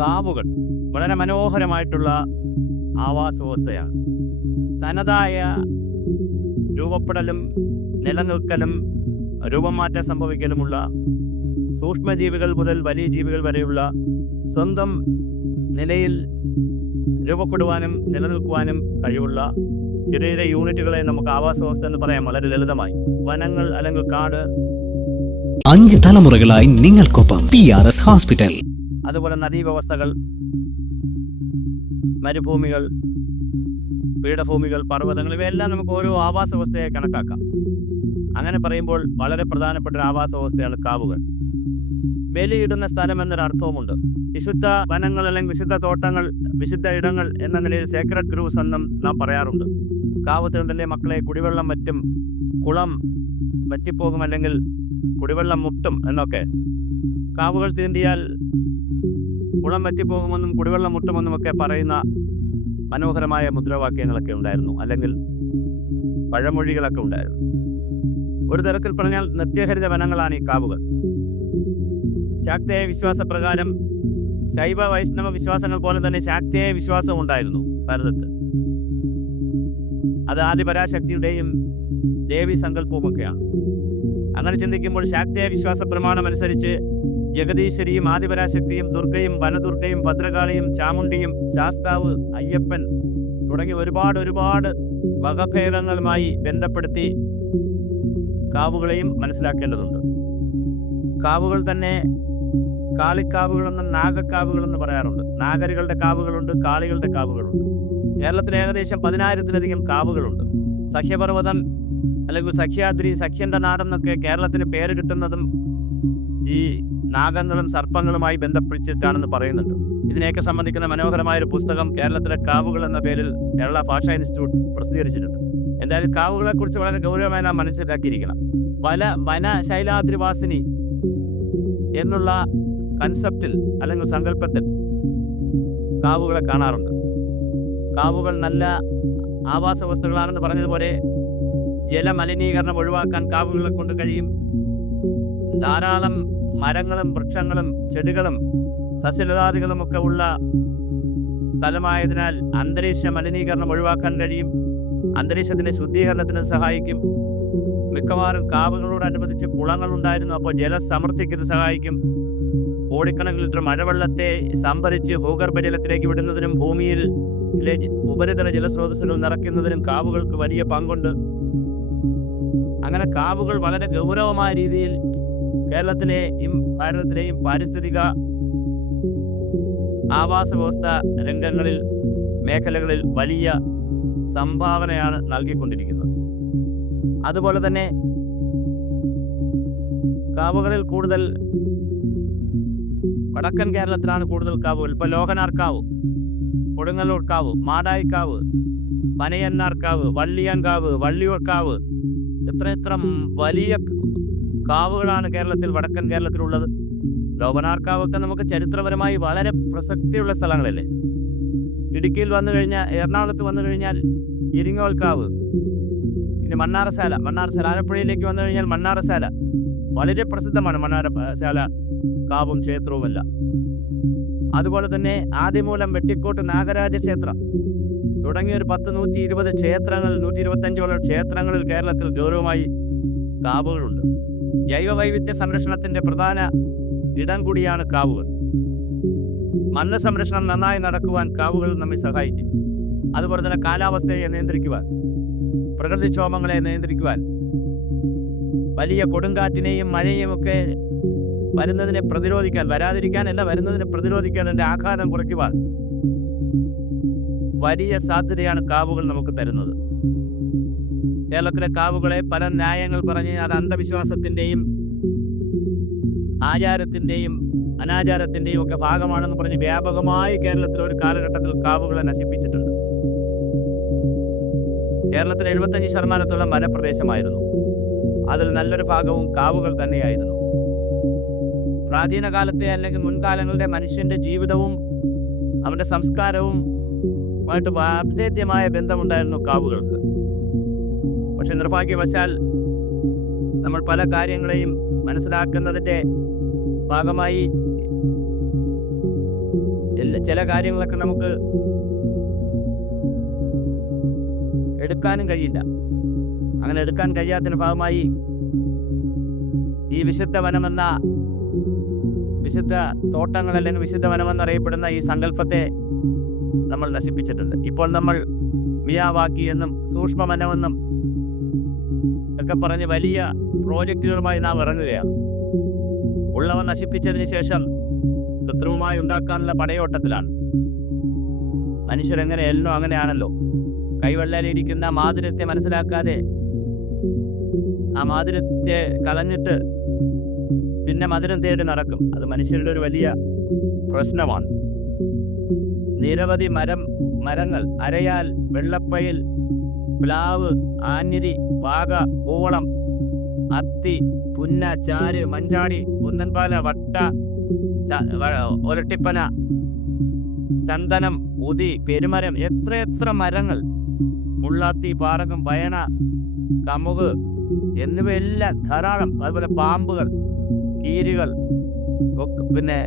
കാവുകൾ വളരെ മനോഹരമായിട്ടുള്ള ആവാസ വ്യവസ്ഥയാണ്. തനതായ രൂപപ്പെടലും നിലനിൽക്കലും രൂപമാറ്റം സംഭവിക്കലുമുള്ള സൂക്ഷ്മജീവികൾ മുതൽ വലിയ ജീവികൾ വരെയുള്ള സ്വന്തം നിലയിൽ രൂപപ്പെടുവാനും നിലനിൽക്കുവാനും കഴിവുള്ള ചെറിയ ചെറിയ യൂണിറ്റുകളെ നമുക്ക് ആവാസ വ്യവസ്ഥ എന്ന് പറയാം. വളരെ ലളിതമായി വനങ്ങൾ അല്ലെങ്കിൽ കാട്, 5 തലമുറകളായി നിങ്ങൾക്കൊപ്പം PRS ഹോസ്പിറ്റൽ. അതുപോലെ നദീവ്യവസ്ഥകൾ, മരുഭൂമികൾ, പീഠഭൂമികൾ, പർവ്വതങ്ങൾ, ഇവയെല്ലാം നമുക്ക് ഓരോ ആവാസ വ്യവസ്ഥയെ കണക്കാക്കാം. അങ്ങനെ പറയുമ്പോൾ വളരെ പ്രധാനപ്പെട്ട ഒരു ആവാസ വ്യവസ്ഥയാണ് കാവുകൾ. ബലിയിടുന്ന സ്ഥലം എന്നൊരർത്ഥവുമുണ്ട്. വിശുദ്ധ വനങ്ങൾ അല്ലെങ്കിൽ വിശുദ്ധ തോട്ടങ്ങൾ, വിശുദ്ധ ഇടങ്ങൾ എന്ന നിലയിൽ സേക്രഡ് ഗ്രൂവ്സ് എന്നും നാം പറയാറുണ്ട്. കാവ് തീണ്ടല്ലേ മക്കളെ, കുടിവെള്ളം വറ്റും, കുളം വറ്റിപ്പോകും, അല്ലെങ്കിൽ കുടിവെള്ളം മുട്ടും എന്നൊക്കെ. കാവുകൾ തീണ്ടിയാൽ കുളം വറ്റിപ്പോകുമെന്നും കുടിവെള്ളം മുട്ടുമെന്നുമൊക്കെ പറയുന്ന മനോഹരമായ മുദ്രാവാക്യങ്ങളൊക്കെ ഉണ്ടായിരുന്നു, അല്ലെങ്കിൽ പഴമൊഴികളൊക്കെ ഉണ്ടായിരുന്നു. ഒരു തരത്തിൽ പറഞ്ഞാൽ നിത്യഹരിത വനങ്ങളാണ് ഈ കാവുകൾ. ശാക്തേയ വിശ്വാസപ്രകാരം ശൈവ വൈഷ്ണവ വിശ്വാസങ്ങൾ പോലെ തന്നെ ശാക്തേയ വിശ്വാസം ഉണ്ടായിരുന്നു ഭാരതത്തിൽ. അത് ആദിപരാശക്തിയുടെയും ദേവി സങ്കല്പവുമൊക്കെയാണ്. അങ്ങനെ ചിന്തിക്കുമ്പോൾ ശാക്തേയ വിശ്വാസ പ്രമാണം അനുസരിച്ച് ജഗദീശ്വരിയും ആദിപരാശക്തിയും ദുർഗയും വനദുർഗയും ഭദ്രകാളിയും ചാമുണ്ടിയും ശാസ്താവ്, അയ്യപ്പൻ തുടങ്ങി ഒരുപാട് വകഭേദങ്ങളുമായി ബന്ധപ്പെടുത്തി കാവുകളെയും മനസ്സിലാക്കേണ്ടതുണ്ട്. കാവുകൾ തന്നെ കാളിക്കാവുകളെന്നും നാഗക്കാവുകളെന്ന് പറയാറുണ്ട്. നാഗരികളുടെ കാവുകളുണ്ട്, കാളികളുടെ കാവുകളുണ്ട്. കേരളത്തിൽ ഏകദേശം 10,000-ലധികം കാവുകളുണ്ട്. സഖ്യപർവ്വതം അല്ലെങ്കിൽ സഖ്യാദ്രി, സഖ്യന്റെ നാടെന്നൊക്കെ കേരളത്തിന് പേര് കിട്ടുന്നതും ഈ നാഗങ്ങളും സർപ്പങ്ങളുമായി ബന്ധപ്പെട്ടിട്ടാണെന്ന് പറയുന്നുണ്ട്. ഇതിനെയൊക്കെ സംബന്ധിക്കുന്ന മനോഹരമായൊരു പുസ്തകം കേരളത്തിലെ കാവുകൾ എന്ന പേരിൽ കേരള ഭാഷാ ഇൻസ്റ്റിറ്റ്യൂട്ട് പ്രസിദ്ധീകരിച്ചിട്ടുണ്ട്. എന്തായാലും കാവുകളെക്കുറിച്ച് വളരെ ഗൗരവമായി നാം മനസ്സിലാക്കിയിരിക്കണം. വനശൈലാദ്രിവാസിനി എന്നുള്ള കൺസെപ്റ്റിൽ അല്ലെങ്കിൽ സങ്കല്പത്തിൽ കാവുകളെ കാണാറുണ്ട്. കാവുകൾ നല്ല ആവാസ വ്യവസ്ഥകളാണെന്ന് പറഞ്ഞതുപോലെ ജലമലിനീകരണം ഒഴിവാക്കാൻ കാവുകളെ കൊണ്ട് കഴിയും. ധാരാളം മരങ്ങളും വൃക്ഷങ്ങളും ചെടികളും സസ്യലതാദികളുമൊക്കെ ഉള്ള സ്ഥലമായതിനാൽ അന്തരീക്ഷ മലിനീകരണം ഒഴിവാക്കാൻ കഴിയും. അന്തരീക്ഷത്തിൻ്റെ ശുദ്ധീകരണത്തിന് സഹായിക്കും. മിക്കവാറും കാവുകളോടനുബന്ധിച്ച് കുളങ്ങളുണ്ടായിരുന്നു. അപ്പോൾ ജലസമൃദ്ധിക്ക് ഇത് സഹായിക്കും. കോടിക്കണക്കിന് ലിറ്റർ മഴവെള്ളത്തെ സംഭരിച്ച് ഭൂഗർഭജലത്തിലേക്ക് വിടുന്നതിനും ഭൂമിയിൽ ഉപരിതല ജലസ്രോതസ്സുകൾ നിറയ്ക്കുന്നതിനും കാവുകൾക്ക് വലിയ പങ്കുണ്ട്. അങ്ങനെ കാവുകൾ വളരെ ഗൗരവമായ രീതിയിൽ കേരളത്തിലെയും ഭാരതത്തിലെയും പാരിസ്ഥിതിക ആവാസ വ്യവസ്ഥ രംഗങ്ങളിൽ, മേഖലകളിൽ വലിയ സംഭാവനയാണ് നൽകിക്കൊണ്ടിരിക്കുന്നത്. അതുപോലെ തന്നെ കാവുകളിൽ കൂടുതൽ വടക്കൻ കേരളത്തിലാണ് കൂടുതൽ കാവുകൾ. ഇപ്പോൾ ലോകനാർക്കാവ്, കൊടുങ്ങല്ലൂർ കാവ്, മാടായിക്കാവ്, പനയന്നാർക്കാവ്, വള്ളിയാൻകാവ്, വള്ളിയൂർക്കാവ്, എത്ര വലിയ കാവുകളാണ് കേരളത്തിൽ, വടക്കൻ കേരളത്തിലുള്ളത്. ലോകനാർക്കാവൊക്കെ നമുക്ക് ചരിത്രപരമായി വളരെ പ്രസക്തിയുള്ള സ്ഥലങ്ങളല്ലേ. ഇടുക്കിയിൽ വന്നു കഴിഞ്ഞാൽ, എറണാകുളത്ത് വന്നു കഴിഞ്ഞാൽ ഇരിങ്ങോൽക്കാവ്, ഇനി മണ്ണാറശാല, ആലപ്പുഴയിലേക്ക് വന്നു കഴിഞ്ഞാൽ മണ്ണാറശാല വളരെ പ്രസിദ്ധമാണ്. മണ്ണാറശാല കാവും ക്ഷേത്രവുമല്ല. അതുപോലെ തന്നെ ആദിമൂലം, വെട്ടിക്കോട്ട് നാഗരാജ ക്ഷേത്രം തുടങ്ങിയ ഒരു 120 ക്ഷേത്രങ്ങൾ, 125 ക്ഷേത്രങ്ങളിൽ കേരളത്തിൽ ഗൗരവമായി കാവുകളുണ്ട്. ജൈവവൈവിധ്യ സംരക്ഷണത്തിൻ്റെ പ്രധാന ഇടം കൂടിയാണ് കാവുകൾ. മണ്ണ് സംരക്ഷണം നന്നായി നടക്കുവാൻ കാവുകൾ നമ്മെ സഹായിക്കും. അതുപോലെ തന്നെ കാലാവസ്ഥയെ നിയന്ത്രിക്കുവാൻ, പ്രകൃതിക്ഷോഭങ്ങളെ നിയന്ത്രിക്കുവാൻ, വലിയ കൊടുങ്കാറ്റിനെയും മഴയെയും ഒക്കെ വരുന്നതിനെ പ്രതിരോധിക്കാൻ, വരുന്നതിനെ പ്രതിരോധിക്കാൻ, അതിൻ്റെ ആഘാതം കുറയ്ക്കുവാൻ വലിയ സാധ്യതയാണ് കാവുകൾ നമുക്ക് തരുന്നത്. കേരളത്തിലെ കാവുകളെ പല ന്യായങ്ങൾ പറഞ്ഞ് അത് അന്ധവിശ്വാസത്തിൻ്റെയും ആചാരത്തിൻ്റെയും അനാചാരത്തിൻ്റെയും ഒക്കെ ഭാഗമാണെന്ന് പറഞ്ഞ് വ്യാപകമായി കേരളത്തിൽ ഒരു കാലഘട്ടത്തിൽ കാവുകളെ നശിപ്പിച്ചിട്ടുണ്ട്. കേരളത്തിൽ 75% വനപ്രദേശമായിരുന്നു. അതിൽ നല്ലൊരു ഭാഗവും കാവുകൾ തന്നെയായിരുന്നു. പ്രാചീന കാലത്തെ അല്ലെങ്കിൽ മുൻകാലങ്ങളുടെ മനുഷ്യൻ്റെ ജീവിതവും അവൻ്റെ സംസ്കാരവും ആയിട്ട് അഭേദ്യമായ ബന്ധമുണ്ടായിരുന്നു കാവുകൾക്ക്. പക്ഷെ നിർഭാഗ്യവശാൽ നമ്മൾ പല കാര്യങ്ങളെയും മനസ്സിലാക്കുന്നതിൻ്റെ ഭാഗമായി ചില കാര്യങ്ങളൊക്കെ നമുക്ക് എടുക്കാനും കഴിയില്ല. അങ്ങനെ എടുക്കാൻ കഴിയാത്തതിന് ഭാഗമായി ഈ വിശുദ്ധ വനമെന്ന വിശുദ്ധ തോട്ടങ്ങൾ അല്ലെങ്കിൽ വിശുദ്ധ വനമെന്നറിയപ്പെടുന്ന ഈ സങ്കല്പത്തെ നമ്മൾ നശിപ്പിച്ചിട്ടുണ്ട്. ഇപ്പോൾ നമ്മൾ മിയാവാക്കി എന്നും സൂക്ഷ്മ വനമെന്നും ഒക്കെ പറഞ്ഞ് വലിയ പ്രോജക്റ്റുകളുമായി നാം ഇറങ്ങുകയാണ്. ഉള്ളവ നശിപ്പിച്ചതിന് ശേഷം കൃത്രിമമായി ഉണ്ടാക്കാനുള്ള പടയോട്ടത്തിലാണ്. മനുഷ്യരെങ്ങനെ എല്ലാം അങ്ങനെയാണല്ലോ. കൈവെള്ളയിലിരിക്കുന്ന മാധുര്യത്തെ മനസ്സിലാക്കാതെ ആ മാധുര്യത്തെ കളഞ്ഞിട്ട് പിന്നെ മധുരം തേടി നടക്കും. അത് മനുഷ്യരുടെ ഒരു വലിയ പ്രശ്നമാണ്. നിരവധി മരങ്ങൾ അരയാൽ, വെള്ളപ്പയിൽ, പ്ലാവ്, ആഞ്ഞിലി, വാഗ, കൂവളം, അത്തി, പുന്ന, ചാര്, മഞ്ചാടി, കുന്നൻപാല, വട്ട, ഒരട്ടിപ്പന, ചന്ദനം, ഉതി, പെരുമരം, എത്രയെത്ര മരങ്ങൾ, മുള്ളാത്തി, പാറകം, വയണ, കമുക് എന്നിവയെല്ലാം ധാരാളം. അതുപോലെ പാമ്പുകൾ, കീരികൾ, പിന്നെ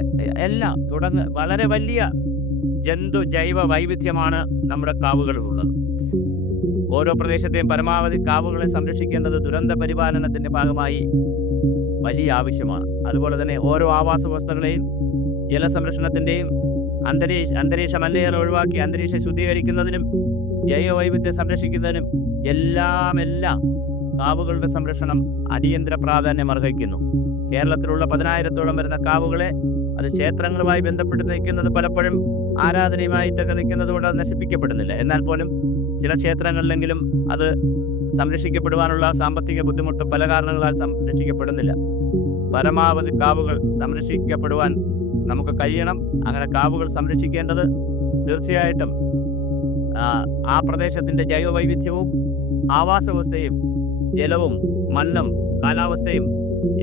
എല്ലാം വളരെ വലിയ ജന്തു ജൈവ വൈവിധ്യമാണ് നമ്മുടെ കാവുകളിലുള്ളത്. ഓരോ പ്രദേശത്തെയും പരമാവധി കാവുകളെ സംരക്ഷിക്കേണ്ടത് ദുരന്ത പരിപാലനത്തിൻ്റെ ഭാഗമായി വലിയ ആവശ്യമാണ്. അതുപോലെ തന്നെ ഓരോ ആവാസ വ്യവസ്ഥകളെയും ജലസംരക്ഷണത്തിൻ്റെയും അന്തരീക്ഷ മലിനീകരണം ഒഴിവാക്കി അന്തരീക്ഷം ശുദ്ധീകരിക്കുന്നതിനും ജൈവ വൈവിധ്യം സംരക്ഷിക്കുന്നതിനും എല്ലാം കാവുകളുടെ സംരക്ഷണം അടിയന്തര പ്രാധാന്യം അർഹിക്കുന്നു. കേരളത്തിലുള്ള 10,000-ഓളം വരുന്ന കാവുകളെ അത് ക്ഷേത്രങ്ങളുമായി ബന്ധപ്പെട്ട് നിൽക്കുന്നത് പലപ്പോഴും ആരാധനയുമായിട്ടൊക്കെ നിൽക്കുന്നത് കൊണ്ട് അത് നശിപ്പിക്കപ്പെടുന്നില്ല. എന്നാൽ പോലും ചില ക്ഷേത്രങ്ങളിലെങ്കിലും അത് സംരക്ഷിക്കപ്പെടുവാനുള്ള സാമ്പത്തിക ബുദ്ധിമുട്ട് പല കാരണങ്ങളാൽ സംരക്ഷിക്കപ്പെടുന്നില്ല. പരമാവധി കാവുകൾ സംരക്ഷിക്കപ്പെടുവാൻ നമുക്ക് കഴിയണം. അങ്ങനെ കാവുകൾ സംരക്ഷിക്കേണ്ടത് തീർച്ചയായിട്ടും ആ പ്രദേശത്തിൻ്റെ ജൈവ വൈവിധ്യവും ആവാസ വ്യവസ്ഥയും ജലവും മണ്ണും കാലാവസ്ഥയും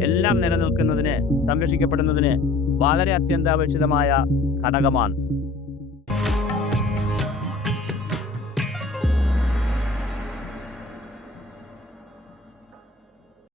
എല്ലാം നിലനിൽക്കുന്നതിന് സംരക്ഷിക്കപ്പെടുന്നതിന് വളരെ അത്യന്താപേക്ഷിതമായ ഘടകമാണ്.